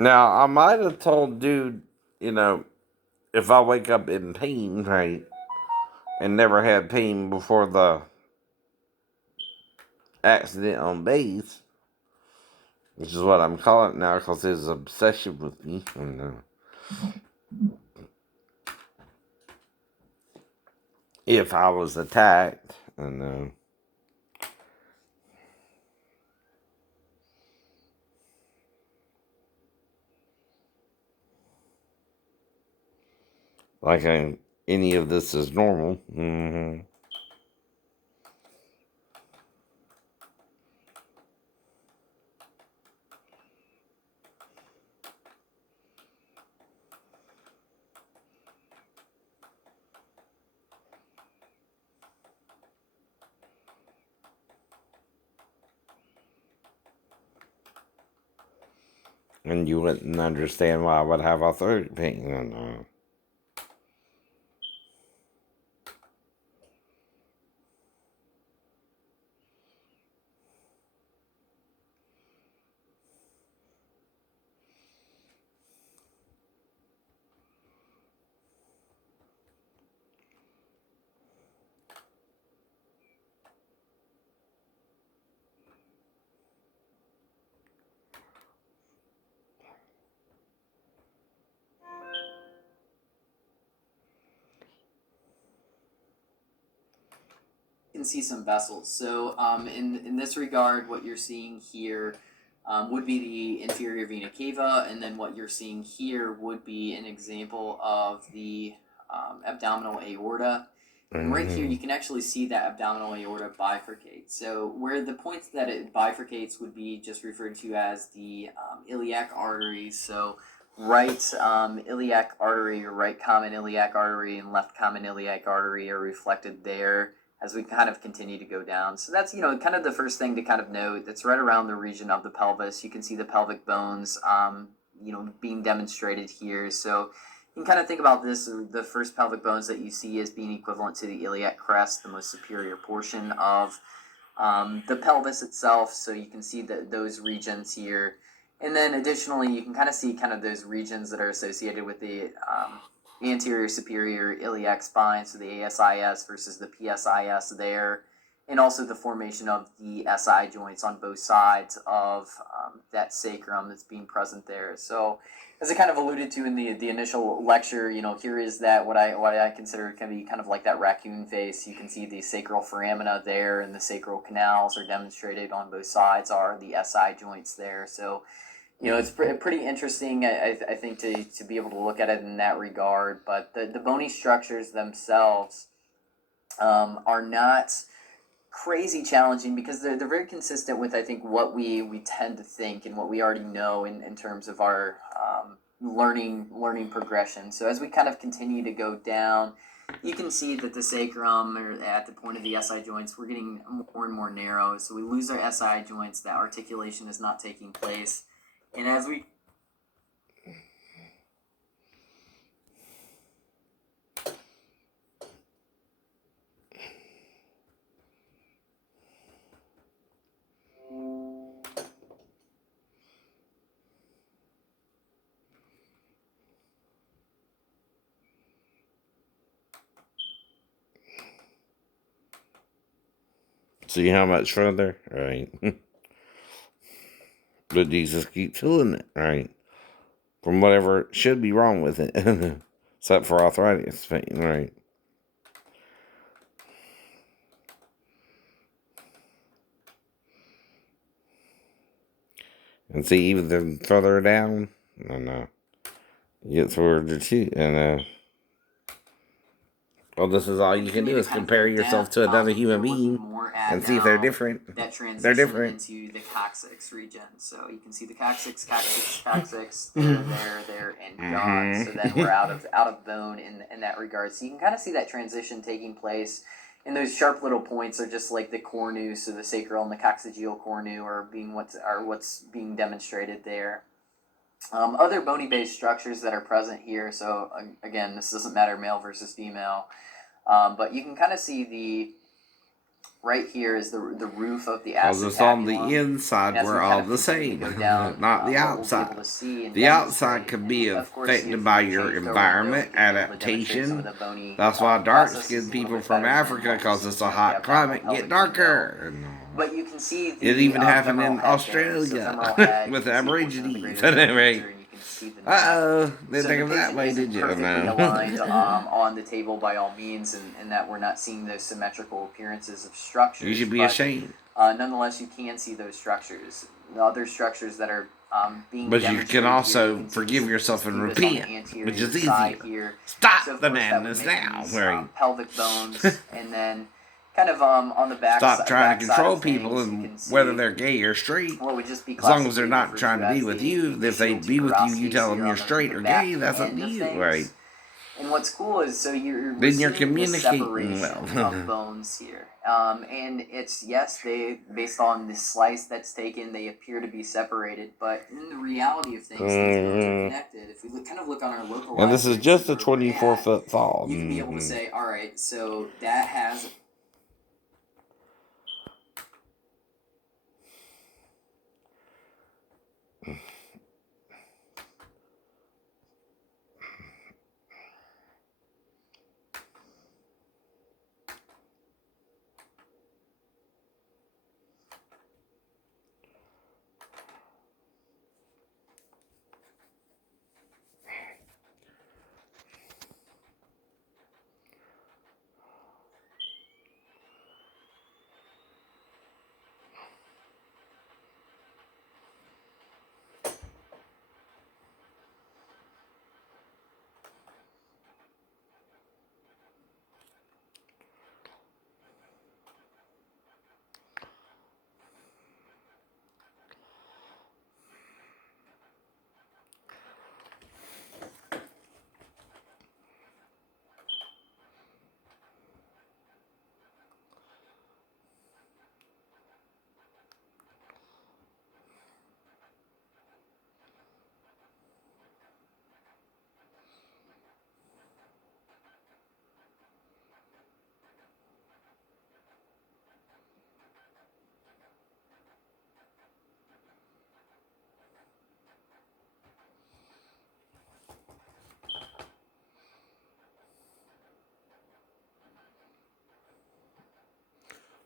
Now, I might have told dude, you know, if I wake up in pain, right, and never had pain before the accident on base, which is what I'm calling it now because his obsession with me. And, if I was attacked, and like any of this is normal. And you wouldn't understand why I would have a throat pain. And, Can see some vessels. So in this regard, what you're seeing here would be the inferior vena cava, and then what you're seeing here would be an example of the abdominal aorta. And right here, you can actually see that abdominal aorta bifurcate. So where the points that it bifurcates would be just referred to as the iliac arteries. So right iliac artery or right common iliac artery and left common iliac artery are reflected there as we kind of continue to go down. So that's, kind of the first thing to kind of note. That's right around the region of the pelvis. You can see the pelvic bones, being demonstrated here. So you can kind of think about this, the first pelvic bones that you see as being equivalent to the iliac crest, the most superior portion of the pelvis itself. So you can see those regions here. And then additionally, you can kind of see kind of those regions that are associated with the anterior superior iliac spine, so the ASIS versus the PSIS there, and also the formation of the SI joints on both sides of that sacrum that's being present there. So, as I kind of alluded to in the initial lecture, here is that what I consider can be kind of like that raccoon face. You can see the sacral foramina there, and the sacral canals are demonstrated on both sides. Are the SI joints there? So it's pretty interesting, I think, to be able to look at it in that regard. But the bony structures themselves are not crazy challenging because they're very consistent with, I think, what we tend to think and what we already know in terms of our learning progression. So as we kind of continue to go down, you can see that the sacrum, or at the point of the SI joints, we're getting more and more narrow. So we lose our SI joints, that articulation is not taking place. And as we see how much further? Right. But Jesus keeps healing it, right? From whatever should be wrong with it. Except for arthritis pain, right? And see, even further down, and you get toward the cheek, and well, this is all you can do is compare yourself to another human being and see if they're different. that They're transition different. into the coccyx region. So you can see the coccyx, there, and gone. So then we're out of bone in that regard. So you can kind of see that transition taking place. And those sharp little points are just like the cornu, so the sacral and the coccygeal cornu are what's being demonstrated there. Other bony-based structures that are present here. So again, this doesn't matter male versus female, but you can kind of see right here is the roof of the Because it's on the acetabulum. inside, And as we we're kind all of the continue to same, go down, not the what we'll be able outside. to see and The outside demonstrate, can and be of course, affected if by we your changed over window, we environment, could be able to demonstrate some of adaptation. the bony That's why dark processes skinned a little people bit from better than Africa, what we're because seeing it's a here with the hot abdominal climate, get pelvic window. darker. And But you can see it the even happened femoral in head there. So femoral Australia head, you with the can see a portion of the Aborigines. greater third Right? major, and you can see the neck. Uh-oh, didn't So think the of it that patient way, isn't did you? perfectly No. aligned on the table by all means, and that we're not seeing those symmetrical appearances of structures. You should be but, ashamed. nonetheless, you can see those structures. The other structures that are being But you can demonstrated also here, you can see forgive this yourself and pubis on the repent, which anterior is side easier. here. Stop So of the course that would madness make now. these Right? pelvic bones, and then kind of on the Stop trying to back side control of people things, you and can whether see they're gay or straight. what would just be As long as they're classically not referred trying to to be as with the you. If they ischial be with you, you tuberosity tell them here you're on straight the or back gay. That's up end to of you. Right? things. And what's cool is, so we're Then you're seeing this communicating separation well. of bones here, and it's, yes, they, based on the slice that's taken, they appear to be separated, but in the reality of things, these bones are connected. If we kind of look on our localized, And this is and just see a where we're at, 24-foot fall. you can be able to say, all right, so that has.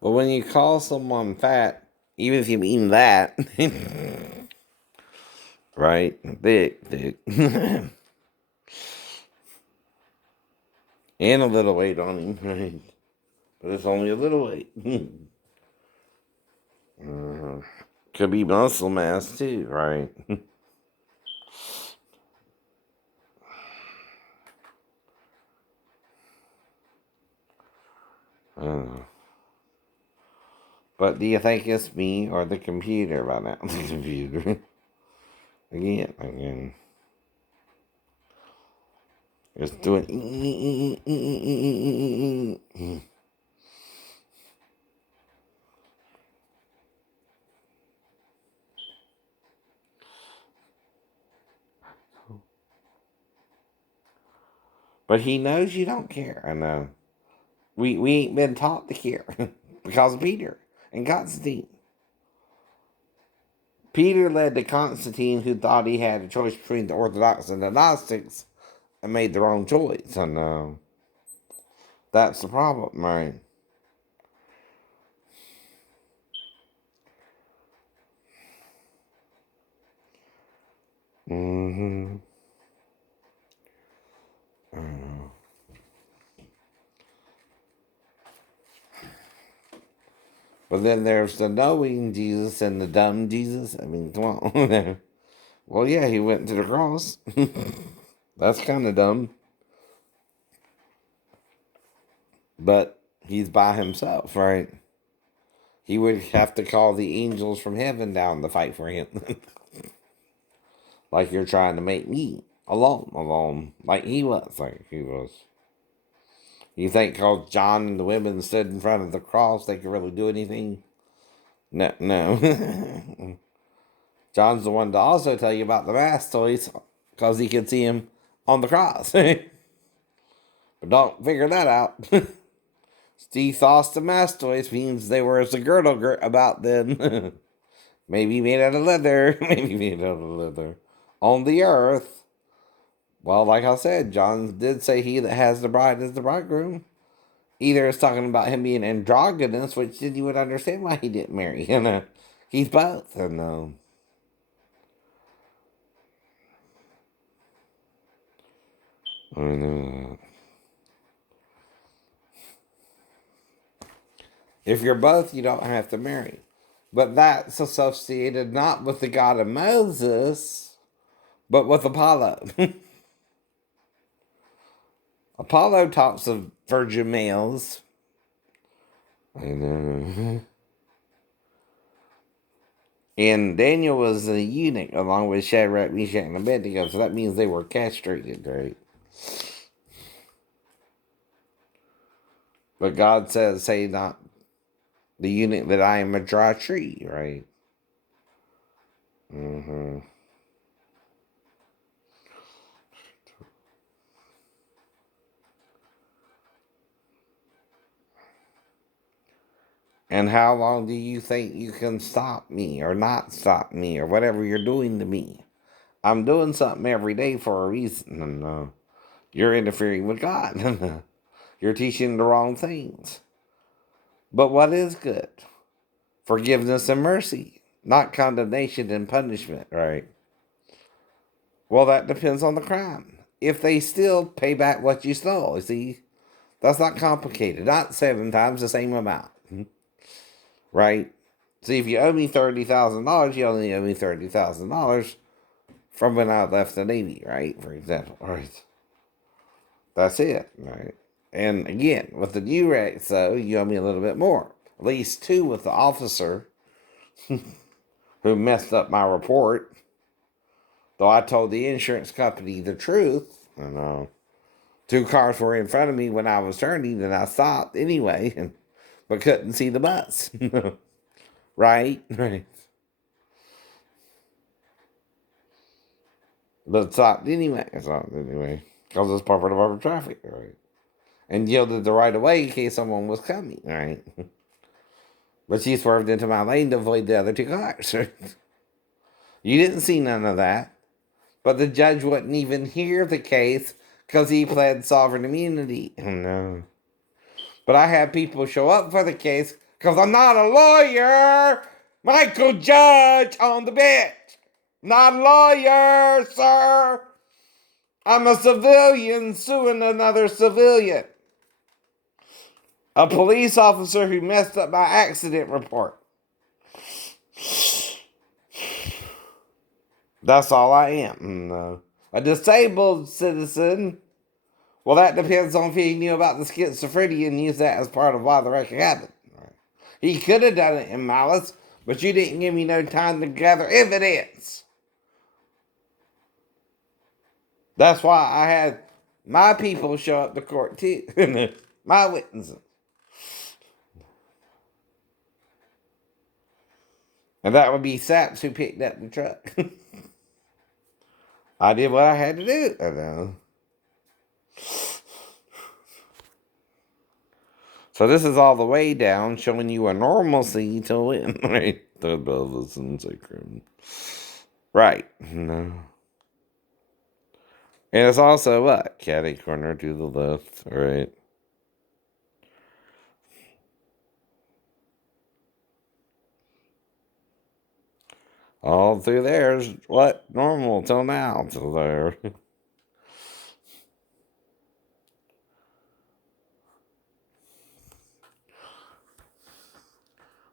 But when you call someone fat, even if you mean that, right? Thick. And a little weight on him, right? But it's only a little weight. Could be muscle mass too, right? uh, but do you think it's me or the computer right now? The computer. Again. It's doing. But he knows you don't care. I know. We ain't been taught to care because of Peter and Constantine. Peter led to Constantine, who thought he had a choice between the Orthodox and the Gnostics, and made the wrong choice. And that's the problem, right? Mm-hmm. But then there's the knowing Jesus and the dumb Jesus. I mean, come on. Well, yeah, he went to the cross. That's kind of dumb. But he's by himself, right? He would have to call the angels from heaven down to fight for him. Like you're trying to make me alone. Like he was. You think because John and the women stood in front of the cross, they could really do anything? No. John's the one to also tell you about the mass toys because he could see him on the cross. But don't figure that out. Steathostomastoids means they were as a girdle about then. Maybe made out of leather. Maybe made out of leather. On the earth. Well, like I said, John did say he that has the bride is the bridegroom. Either it's talking about him being androgynous, which then you would understand why he didn't marry. He's both. And if you're both, you don't have to marry. But that's associated not with the God of Moses, but with Apollo. Apollo talks of virgin males. And Daniel was a eunuch along with Shadrach, Meshach, and Abednego, so that means they were castrated, right? But God says, say not the eunuch that I am a dry tree, right? Mm-hmm. And how long do you think you can stop me or not stop me or whatever you're doing to me? I'm doing something every day for a reason. And you're interfering with God. You're teaching the wrong things. But what is good? Forgiveness and mercy, not condemnation and punishment, right? Well, that depends on the crime. If they still pay back what you stole, you see, that's not complicated. Not 7 times the same amount, right? See, if you owe me $30,000, you only owe me $30,000 from when I left the Navy, right? For example, right? That's it, right? And again, with the new rates, though, you owe me a little bit more. At least two with the officer who messed up my report. Though I told the insurance company the truth, two cars were in front of me when I was turning, and I stopped anyway, but couldn't see the bus. Right? Right. But stopped anyway. Stopped anyway. Because it's part of our traffic, right? And yielded the right of way in case someone was coming, right? But she swerved into my lane to avoid the other two cars. You didn't see none of that. But the judge wouldn't even hear the case because he pled sovereign immunity. Oh, no. But I had people show up for the case because I'm not a lawyer. Michael Judge on the bench. Not a lawyer, sir. I'm a civilian suing another civilian. A police officer who messed up my accident report. That's all I am. No. A disabled citizen. Well, that depends on if he knew about the schizophrenia and used that as part of why the wreck happened. He could have done it in malice, but you didn't give me no time to gather evidence. That's why I had my people show up to court too. My witnesses. And that would be Saps who picked up the truck. I did what I had to do. I know. So this is all the way down, showing you a normalcy to win, right? The pelvis and sacrum. Right. No. And it's also what? Catty corner to the left, right? All through there's what? Normal till now, till there.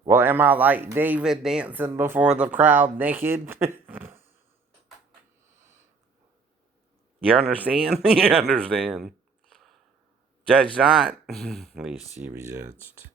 Well, am I like David dancing before the crowd naked? You understand? You understand. Judge not, least you be judged.